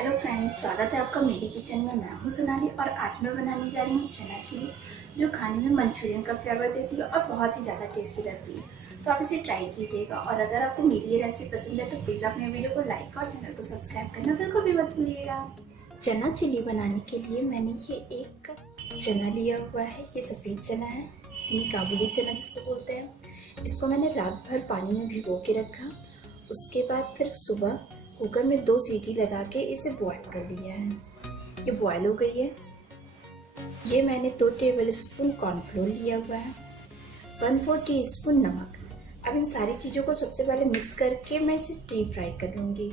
Hello friends, स्वागत है आपका मेरे किचन में। मैं हूं सोनाली और आज मैं बनाने जा रही हूं चना चिली, जो खाने में मंचूरियन का फ्लेवर देती है और बहुत ही ज़्यादा टेस्टी लगती है। तो आप इसे ट्राई कीजिएगा और अगर आपको मेरी ये रेसिपी पसंद है तो प्लीज़ आप मेरे वीडियो को लाइक और चैनल को सब्सक्राइब करना बिल्कुल भी मत भूलिएगा। चना चिली बनाने के लिए मैंने ये एक कप चना लिया हुआ है। ये सफ़ेद चना है, यानी काबुली चना जिसको बोलते हैं। इसको मैंने रात भर पानी में भिगो के रखा। उसके बाद फिर सुबह कुकर में 2 सीटी लगा के इसे बॉईल कर लिया है। ये बॉईल हो गई है। ये मैंने 2 टेबल स्पून कॉर्नफ्लोर लिया हुआ है, 1/4 टीस्पून नमक। अब इन सारी चीज़ों को सबसे पहले मिक्स करके मैं इसे डीप फ्राई कर लूँगी।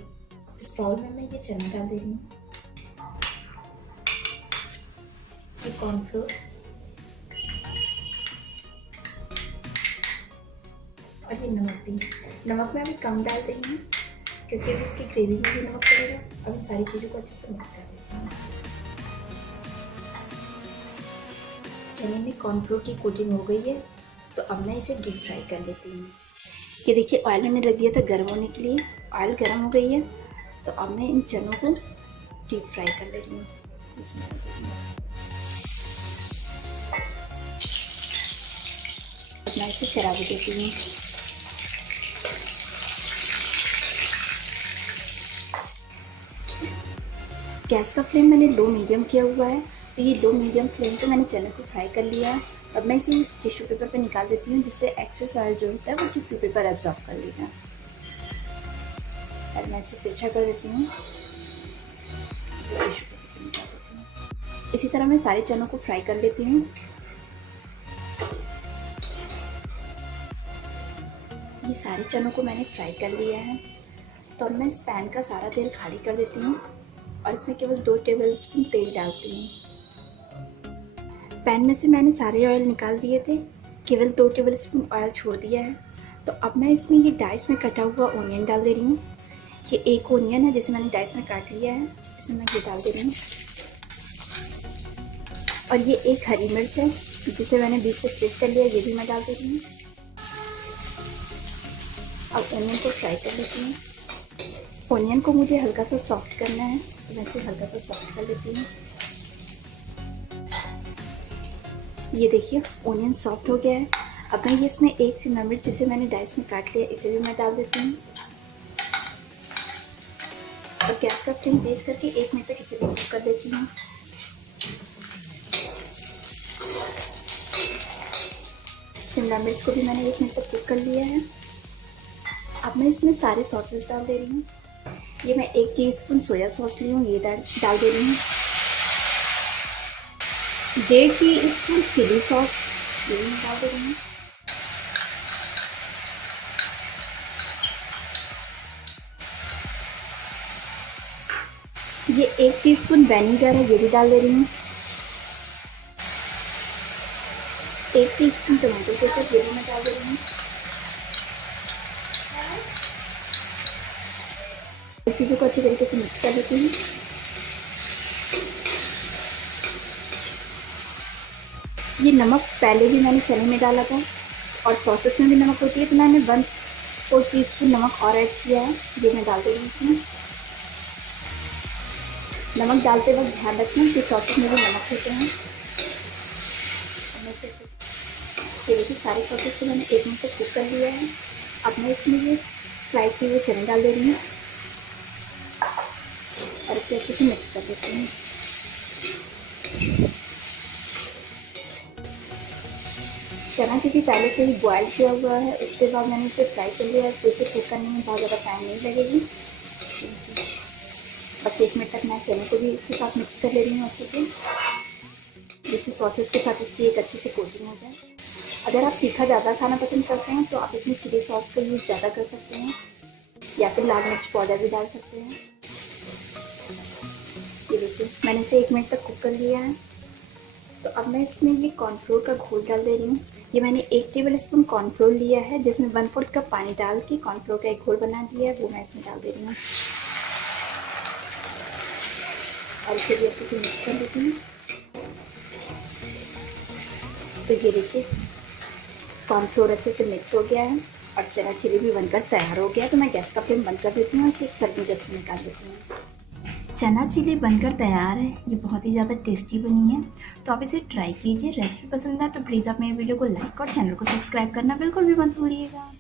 इस बाउल में मैं ये चना डाल दे रही हूँ, ये कॉर्नफ्लोर और ये नमक भी। नमक मैं अभी कम डाल रही हूँ क्योंकि अभी इसकी ग्रेवी में भी नमक पड़ेगा। अब इन सारी चीज़ों को अच्छे से मिक्स कर देती हूँ। चने में कॉर्नफ्लोर की कोटिंग हो गई है, तो अब मैं इसे डीप फ्राई कर लेती हूँ। ये देखिए, ऑयल मैंने रख दिया था गर्म होने के लिए। ऑयल गर्म हो गई है, तो अब मैं इन चनों को डीप फ्राई कर ले रही हूँ। अब मैं इसे चला भी देती हूँ। गैस का फ्लेम मैंने लो मीडियम किया हुआ है, तो ये लो मीडियम फ्लेम पे मैंने चने को फ्राई कर लिया है। अब मैं इसे टिश्यू पेपर पे निकाल देती हूँ, जिससे एक्सेस ऑयल जो होता है वो टिश्यू पेपर एब्जॉर्ब कर लेगा। और मैं इसे तिरछा कर देती हूँ, टिश्यू पेपर पे निकाल देती हूँ। इसी तरह मैं सारे चनों को फ्राई कर लेती हूँ। ये सारे चनों को मैंने फ्राई कर लिया है, तो अब मैं इस पैन का सारा तेल खाली कर देती हूँ और इसमें केवल 2 टेबल स्पून तेल डालती हूँ। पैन में से मैंने सारे ऑयल निकाल दिए थे, केवल 2 टेबल स्पून ऑयल छोड़ दिया है। तो अब मैं इसमें ये डाइस में कटा हुआ ओनियन डाल दे रही हूँ। ये एक ओनियन है जिसे मैंने डाइस में काट लिया है, इसमें मैं ये डाल दे रही हूँ। और ये एक हरी मिर्च है जिसे मैंने बीच से स्लिट कर लिया, ये भी मैं डाल दे रही हूँ। अब ओनियन को फ्राई कर लेती हूँ। ओनियन को मुझे हल्का सा सॉफ्ट करना है, तो मैं इसे हल्का सा सॉफ्ट कर लेती हूँ। ये देखिए, ओनियन सॉफ्ट हो गया है। अब मैं ये इसमें एक शिमला मिर्च जिसे मैंने डाइस में काट लिया, इसे भी मैं डाल देती हूँ। और गैस का फ्लेम तेज करके 1 मिनट तक इसे भी कुक कर देती हूँ। शिमला मिर्च को भी मैंने 1 मिनट तक कुक कर लिया है। अब मैं इसमें सारे सॉसेस डाल दे रही हूँ। ये मैं 1 टीस्पून सोया सॉस ली हूँ, ये डाल दे रही हूँ। 1.5 टीस्पून चिली सॉस, ये भी मैं डाल दे रही हूँ। ये 1 टीस्पून वेनिगर है, ये भी डाल दे रही हूँ। 1 टीस्पून टमाटो केचप, ये भी मैं डाल दे रही हूँ। इस चीज़ों को अच्छी तरीके से मिक्स कर देती हूँ। ये नमक पहले भी मैंने चने में डाला था और सॉसेस में भी नमक होती है, तो मैंने 1/4 टीस्पून नमक और ऐड किया है, ये मैं डाल दे रही हूँ इसमें। नमक डालते वक्त ध्यान रखना कि सॉसेस में भी नमक होते हैं। ये देखिए, सारे सॉसेस को मैंने 1 मिनट तक कुक कर लिया है। अब मैं इसमें ये फ्राई किए हुए चने डाल दे रही हूँ और इसे अच्छे से मिक्स कर देती हूँ। चना क्योंकि पहले से ही बॉयल किया हुआ है, उसके बाद मैंने इसे फ्राई कर लिया है, तो इसे कुक करने में बहुत ज़्यादा टाइम नहीं लगेगी। बस 1 मिनट तक मैं चने को भी इसके साथ मिक्स कर ले रही हूँ अच्छे से, जिससे सॉसेस के साथ इसकी एक अच्छी से कोटिंग हो जाए। अगर आप तीखा ज़्यादा खाना पसंद करते हैं तो आप इसमें चिली सॉस का यूज़ ज़्यादा कर सकते हैं, या फिर लाल मिर्च पाउडर भी डाल सकते हैं। ये देखिए, मैंने इसे 1 मिनट तक कुक कर लिया है। तो अब मैं इसमें ये कॉर्नफ्लोर का घोल डाल दे रही हूँ। ये मैंने 1 टेबल स्पून कॉर्नफ्लोर लिया है, जिसमें 1/4 कप पानी डाल के कॉर्नफ्लोर का एक घोल बना दिया है, वो मैं इसमें डाल दे रही हूँ और इसे भी अच्छे से मिक्स कर देती हूँ। तो ये देखिए, कॉर्नफ्लोर अच्छे से मिक्स हो गया है और चना चिली भी बनकर तैयार हो गया है। तो मैं गैस का फ्लेम बंद कर देती हूँ, इसे एक सर्विंग डिश में निकाल देती हूँ। चना चिली बनकर तैयार है। ये बहुत ही ज़्यादा टेस्टी बनी है, तो आप इसे ट्राई कीजिए। रेसिपी पसंद आए तो प्लीज़ आप मेरे वीडियो को लाइक और चैनल को सब्सक्राइब करना बिल्कुल भी मत भूलिएगा।